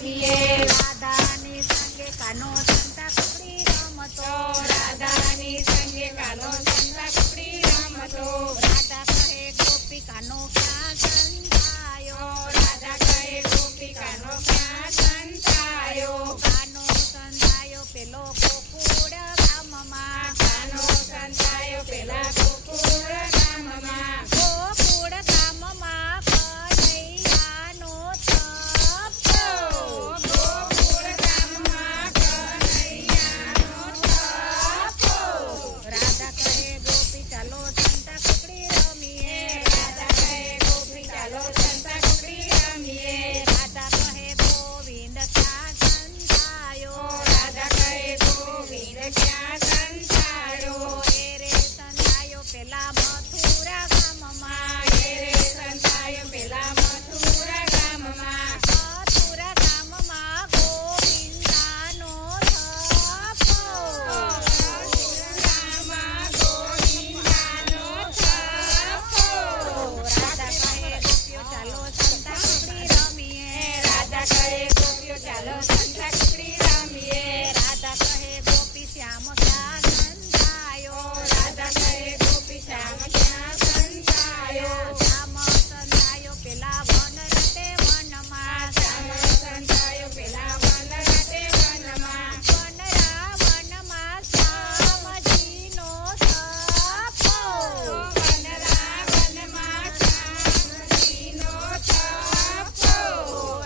રમીએ. રાધાની સંગે કાનો સંતા કુકડી રમતો. રાધાની સંગે કાનો સંતા કુકડી રમતો. રાધા કહે ગોપી કાનો ક્યાં સંતાયો. રાધા કહે ગોપી કાનો ક્યાં સંતાયો. કાનો સંતાયો પેલો ગોકુળ ગામમાં. કાનો સંતાયો પેલા ગોકુળ ગામમાં. ગોકુળ ગામમાં કનૈયાનો તપ. ગોકુળ ગામમાં કનૈયાનો તપ. રાધા કહે ગોપી ચાલો સંતા કુકડી રમીએ. રાધા કહે ગોપી ચાલો સંતા કુકડી રમીએ. રાધા કહે ગોવિંદ ક્યાં સંતાયો. રાધા કહે ગોવિંદ ક્યાં સંતાયો. એ રે સંતાયો પેલા મથુરા ગામમાં. એ રે સંતાયો પેલા મથુરા ગામમાં. મથુરા ગામમાં ગોવિંદાનો થપ. મથુરામાં ગોવિંદાનો થપ્પો. રાધા કહે ગોપીઓ ચાલો સંતા કુકડી રમીએ. રાધા કહે ગોપીઓ ચાલો સંતા કુકડી રમીએ. રાધા કહે ગોપી શ્યામ ક્યાં સંતાયો. રાધા કહે ગોપી શ્યામ ક્યાં સંતાયો. શ્યામ સંતાયો પેલા વન રતે વનમાં. શ્યામ સંતાયો પેલા વન રતે વનમાં. વનરાવનમાં શ્યામજીનો થપ્પો. વનરાવનમાં શ્યામજીનો થપ્પો.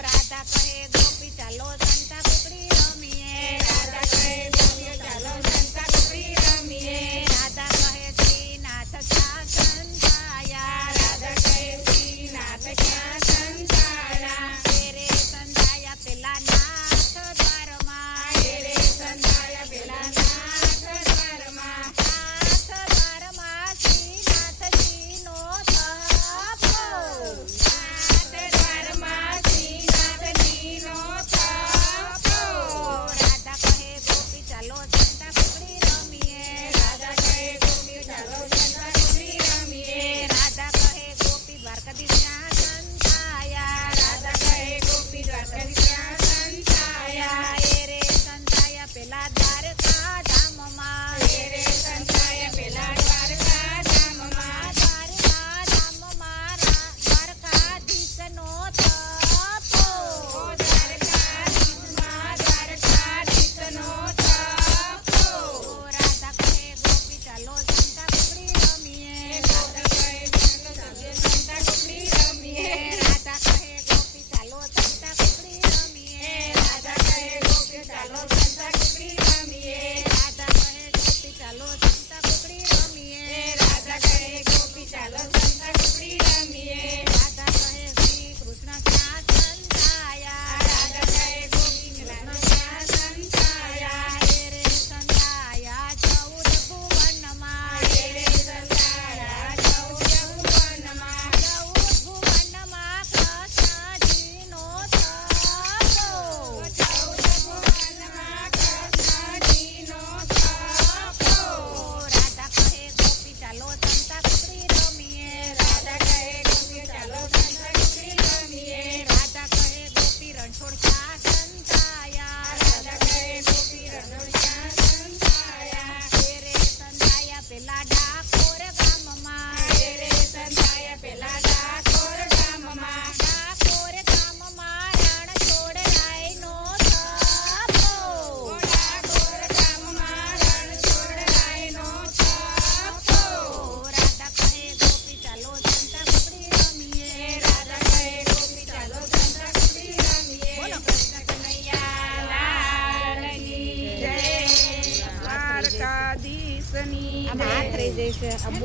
રાધા કહે ગોપી ચાલો સંતા કુકડી રમીએ. રાધા કહે ગોપીઓ ચાલો સંતા કુકડી રમીએ. રાધા કહે શ્રીનાથ ક્યાં સંતાયા. રાધા કહે શ્રીનાથ ક્યાં સંતાયા. એ રે સંતાયા પેલા નાથ દ્વારમાં. એ રે સંતાયા પેલા નાથ દ્વારમાં. નાથ દ્વારમાં શ્રીનાથજીનો થપ્પો. નાથ દ્વારમાં શ્રીનાથજીનો થપ્પો. રાધા કહે ગોપી ચાલો સંતા કુકડી રમીએ. રાધા કહે ગોપીઓ ચાલો સંતા કુકડી રમીએ. રાધા કહે ગોપી દ્વારકાધીશ ક્યાં સંતાયા. રાધા કહે ગોપી દ્વારકાધીશ ક્યાં સંતાયા. એ રે સંતાયા પેલા દ્વારકા ધામમાં. એ રે સંતાયા પેલા દ્વારકા ધામમાં. દ્વારકા ધામમાં દ્વારકાધીશનો થપ્પો. દ્વારકાધીશમાં દ્વારકાધીશનો થપ્પો. રાધા કહે ગોપી ચાલો સંતા કુકડી રમીએ. રાધા કહે ચાલો સંતા કુકડી રમીએ. રાધા કહે ગોપી ચાલો સંતા કુકડી રમીએ. રાધા કહે ગોપીઓ ચાલો સંતા કુકડી રમીએ. રાધા કહે ગોપી ચાલો સંતા કુકડી રમીએ. રાધા કહે ગોપી ચાલો સંતા કુકડી રમીએ. રાધા કહે શ્રી કૃષ્ણ ક્યાં સંતાયા. રાધા કહે ગોપી કૃષ્ણ ક્યાં સંતાયા. એ રે સંતાયા 14 ભુવનમાં. એ રે સંતાયા 14 ભુવનમાં. 14 ભુવનમાં કૃષ્ણજીનો થપ્પો. 14 ભુવનમાં કૃષ્ણજીનો થપ્પો. રાધા કહે ગોપી ચાલો સંતા કુકડી રમીએ. રાધા કહે ગોપીઓ ચાલો સંતા કુકડી રમીએ. રાધા કહે ગોપી રણછોડ ક્યાં સંતાયા. રાધા કહે ગોપી રણછોડ ક્યાં સંતાયા. એ રે સંતાયા પેલા ડાકોર ગામમાં. એ રે સંતાયા પેલા ડાકોર ગામમાં. ડાકોર ગામમાં રણછોડરાયનો થપ્પો. ડાકોર ગામમાં રણછોડરાયનો થપ્પો. રાધા કહે ગોપી ચાલો સંતા કુકડી રમીએ. રાધા કહે ગોપી ચાલો સંતા કુકડી રમીએ. બોલો કૃષ્ણ કનૈયા લાલની જય. દ્વારકાધીશની આમાં હાથ રહી જશે.